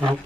Nope.